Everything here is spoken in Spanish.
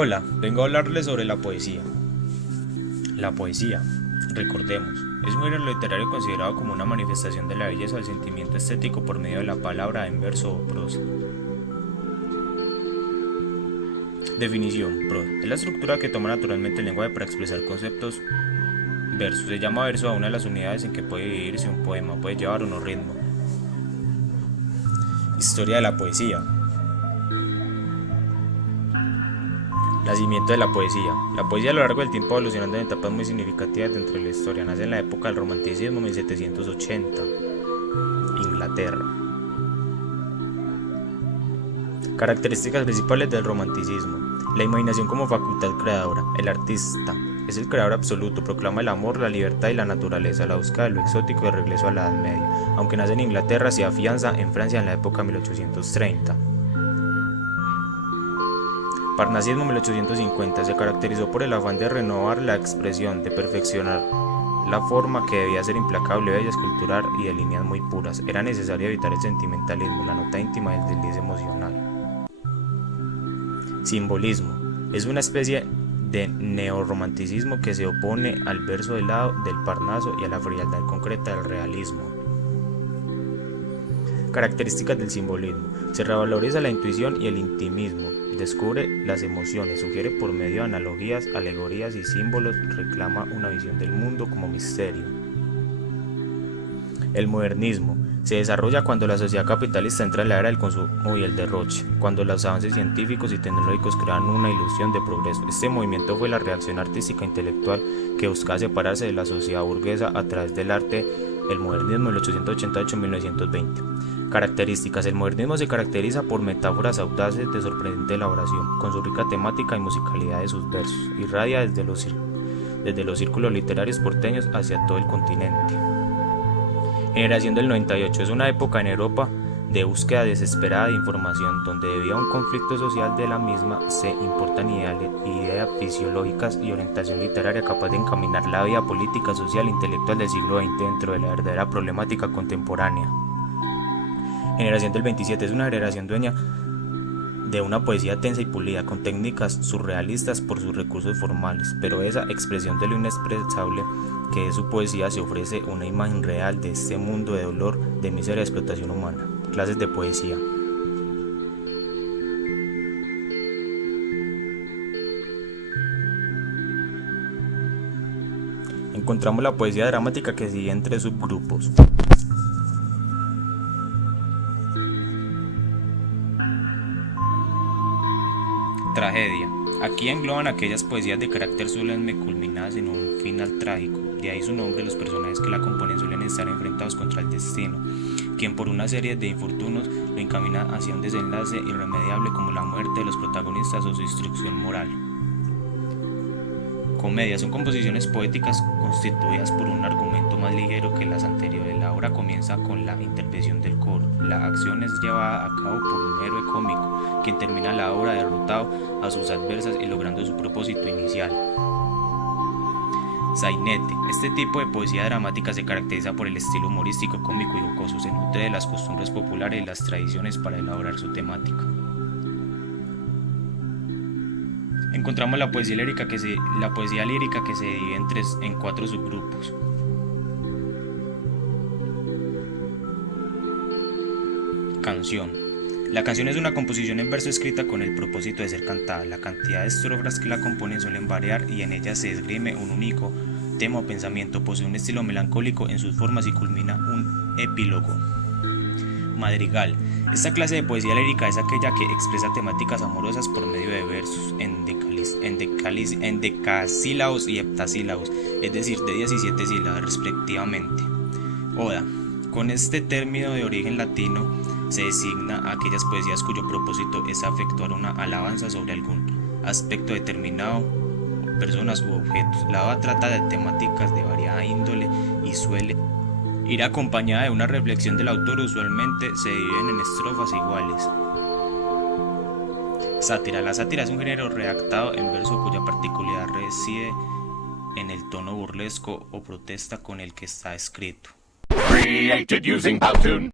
Hola, vengo a hablarles sobre la poesía. La poesía, recordemos, es un género literario considerado como una manifestación de la belleza del sentimiento estético por medio de la palabra en verso o prosa. Definición: prosa es la estructura que toma naturalmente el lenguaje para expresar conceptos. Verso se llama verso a una de las unidades en que puede dividirse un poema, puede llevar o no ritmo. Historia de la poesía. Nacimiento de la poesía. La poesía a lo largo del tiempo va evolucionando en etapas muy significativas dentro de la historia. Nace en la época del romanticismo, 1780, Inglaterra. Características principales del romanticismo: la imaginación como facultad creadora. El artista es el creador absoluto, proclama el amor, la libertad y la naturaleza, la búsqueda de lo exótico y el regreso a la Edad Media. Aunque nace en Inglaterra, se afianza en Francia en la época 1830. Parnasismo, 1850, se caracterizó por el afán de renovar la expresión, de perfeccionar la forma que debía ser implacable, bella, escultural y de líneas muy puras. Era necesario evitar el sentimentalismo, la nota íntima y el desliz emocional. Simbolismo: es una especie de neorromanticismo que se opone al verso helado del Parnaso y a la frialdad concreta del realismo. Características del simbolismo: se revaloriza la intuición y el intimismo, descubre las emociones, sugiere por medio de analogías, alegorías y símbolos, reclama una visión del mundo como misterio. El modernismo se desarrolla cuando la sociedad capitalista entra en la era del consumo y el derroche, cuando los avances científicos y tecnológicos crean una ilusión de progreso. Este movimiento fue la reacción artística e intelectual que buscaba separarse de la sociedad burguesa a través del arte. El modernismo, 1888-1920. Características: el modernismo se caracteriza por metáforas audaces de sorprendente elaboración, con su rica temática y musicalidad de sus versos, irradia desde los círculos literarios porteños hacia todo el continente. Generación del 98 es una época en Europa de búsqueda desesperada de información, donde debido a un conflicto social de la misma se importan ideas fisiológicas y orientación literaria capaz de encaminar la vida política, social e intelectual del siglo XX dentro de la verdadera problemática contemporánea. Generación del 27 es una generación dueña de una poesía tensa y pulida, con técnicas surrealistas por sus recursos formales, pero esa expresión de lo inexpresable que es su poesía se ofrece una imagen real de este mundo de dolor, de miseria y explotación humana. Clases de poesía. Encontramos la poesía dramática, que se divide en tres subgrupos. Tragedia. Aquí engloban aquellas poesías de carácter solemne culminadas en un final trágico. De ahí su nombre. Los personajes que la componen suelen estar enfrentados contra el destino, quien por una serie de infortunios lo encamina hacia un desenlace irremediable, como la muerte de los protagonistas o su instrucción moral. Comedia. Son composiciones poéticas constituidas por un argumento más ligero que las anteriores. La obra comienza con la intervención del coro. La acción es llevada a cabo por un héroe cómico, quien termina la obra derrotado a sus adversas y logrando su propósito inicial. Sainete. Este tipo de poesía dramática se caracteriza por el estilo humorístico, cómico y jocoso. Se nutre de las costumbres populares y las tradiciones para elaborar su temática. Encontramos la poesía lírica que se divide en cuatro subgrupos. Canción. La canción es una composición en verso escrita con el propósito de ser cantada. La cantidad de estrofas que la componen suelen variar y en ellas se esgrime un único tema o pensamiento. Posee un estilo melancólico en sus formas y culmina un epílogo. Madrigal. Esta clase de poesía lírica es aquella que expresa temáticas amorosas por medio de versos en decasílabos y heptasílabos, es decir, de 17 sílabas respectivamente. Oda. Con este término de origen latino se designa a aquellas poesías cuyo propósito es efectuar una alabanza sobre algún aspecto determinado, personas u objetos. La oda trata de temáticas de variada índole y suele ir acompañada de una reflexión del autor. Usualmente se dividen en estrofas iguales. Sátira. La sátira es un género redactado en verso cuya particularidad reside en el tono burlesco o protesta con el que está escrito. Created using Powtoon.